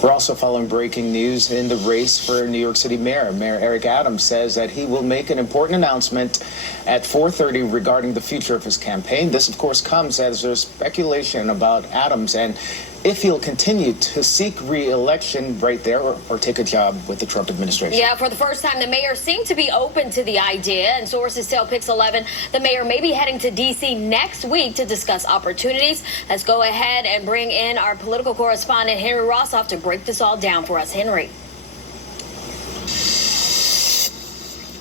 We're also following breaking news in the race for New York City Mayor. Mayor Eric Adams says that he will make an important announcement at 4:30 regarding the future of his campaign. This, of course, comes as there's speculation about Adams and if he'll continue to seek re-election right there or take a job with the Trump administration. Yeah, for the first time, the mayor seemed to be open to the idea, and sources tell PIX11 the mayor may be heading to D.C. next week to discuss opportunities. Let's go ahead and bring in our political correspondent, Henry Rossoff, to break this all down for us. Henry.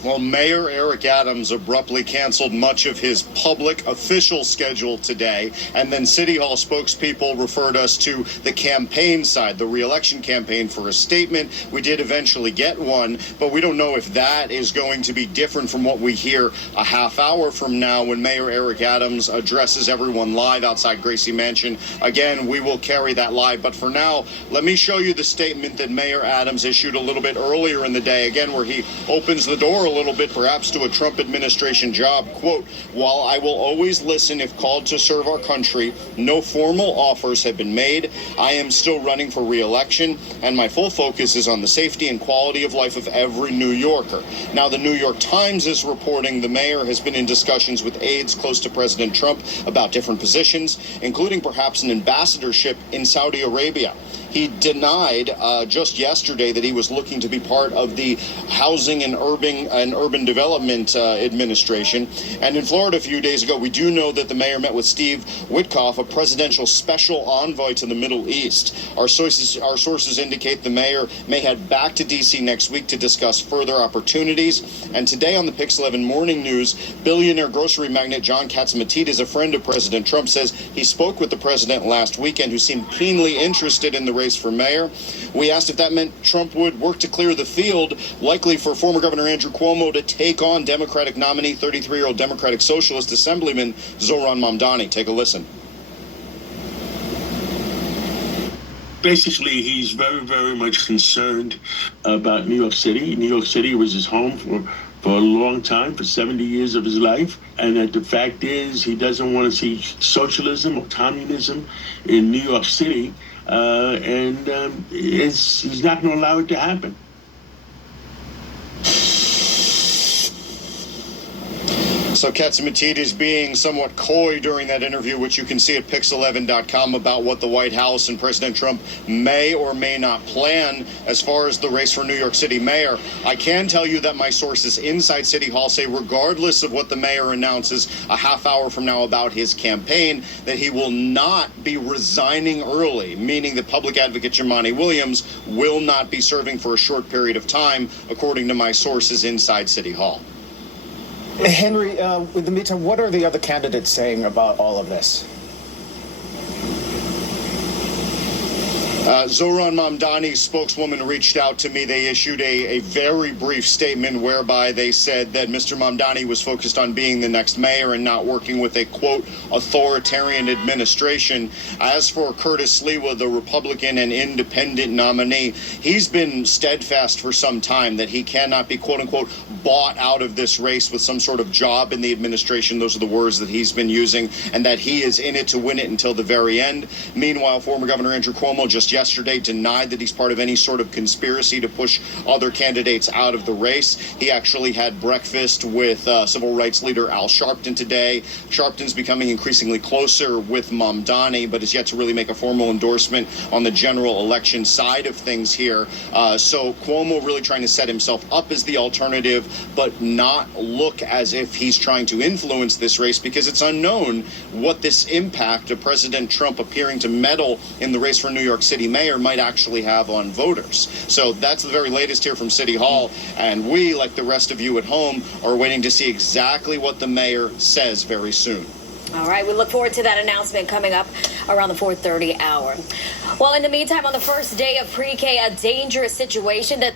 Well, Mayor Eric Adams abruptly canceled much of his public official schedule today, and then City Hall spokespeople referred us to the campaign side, the re-election campaign, for a statement. We did eventually get one, but we don't know if that is going to be different from what we hear a half hour from now when Mayor Eric Adams addresses everyone live outside Gracie Mansion. Again, we will carry that live, but for now, let me show you the statement that Mayor Adams issued a little bit earlier in the day, again, where he opens the door a little bit, perhaps, to a Trump administration job. Quote, "While I will always listen if called to serve our country, no formal offers have been made. I am still running for re-election, and my full focus is on the safety and quality of life of every New Yorker." Now, the New York Times is reporting the mayor has been in discussions with aides close to President Trump about different positions, including perhaps an ambassadorship in Saudi Arabia. He denied just yesterday that he was looking to be part of the Housing and Urban Development Administration. And in Florida a few days ago, we do know that the mayor met with Steve Witkoff, a presidential special envoy to the Middle East. Our sources indicate the mayor may head back to D.C. next week to discuss further opportunities. And today on the PIX11 Morning News, billionaire grocery magnate John Catsimatidis, a friend of President Trump, says he spoke with the president last weekend, who seemed keenly interested in the race for mayor. We asked if that meant Trump would work to clear the field, likely for former Governor Andrew Cuomo to take on Democratic nominee, 33-year-old Democratic Socialist Assemblyman Zohran Mamdani. Take a listen. Basically, he's very, very much concerned about New York City. New York City was his home for a long time, for 70 years of his life. And that the fact is he doesn't want to see socialism or communism in New York City. He's not going to allow it to happen. So Catsimatidis being somewhat coy during that interview, which you can see at PIX11.com, about what the White House and President Trump may or may not plan as far as the race for New York City mayor. I can tell you that my sources inside City Hall say, regardless of what the mayor announces a half hour from now about his campaign, that he will not be resigning early, meaning that public advocate Jumaane Williams will not be serving for a short period of time, according to my sources inside City Hall. Henry, in the meantime, what are the other candidates saying about all of this? Zohran Mamdani's spokeswoman reached out to me. They issued a very brief statement whereby they said that Mr. Mamdani was focused on being the next mayor and not working with a, quote, authoritarian administration. As for Curtis Sliwa, the Republican and independent nominee, he's been steadfast for some time that he cannot be, quote unquote, bought out of this race with some sort of job in the administration. Those are the words that he's been using, and that he is in it to win it until the very end. Meanwhile, former Governor Andrew Cuomo just yesterday denied that he's part of any sort of conspiracy to push other candidates out of the race. He actually had breakfast with civil rights leader Al Sharpton today. Sharpton's becoming increasingly closer with Mamdani, but is yet to really make a formal endorsement on the general election side of things here. So Cuomo really trying to set himself up as the alternative, but not look as if he's trying to influence this race, because it's unknown what this impact of President Trump appearing to meddle in the race for New York City mayor might actually have on voters. So that's the very latest here from City Hall, and we, like the rest of you at home, are waiting to see exactly what the mayor says very soon. All right, we look forward to that announcement coming up around the 4:30 hour. Well, in the meantime, on the first day of pre-K, a dangerous situation that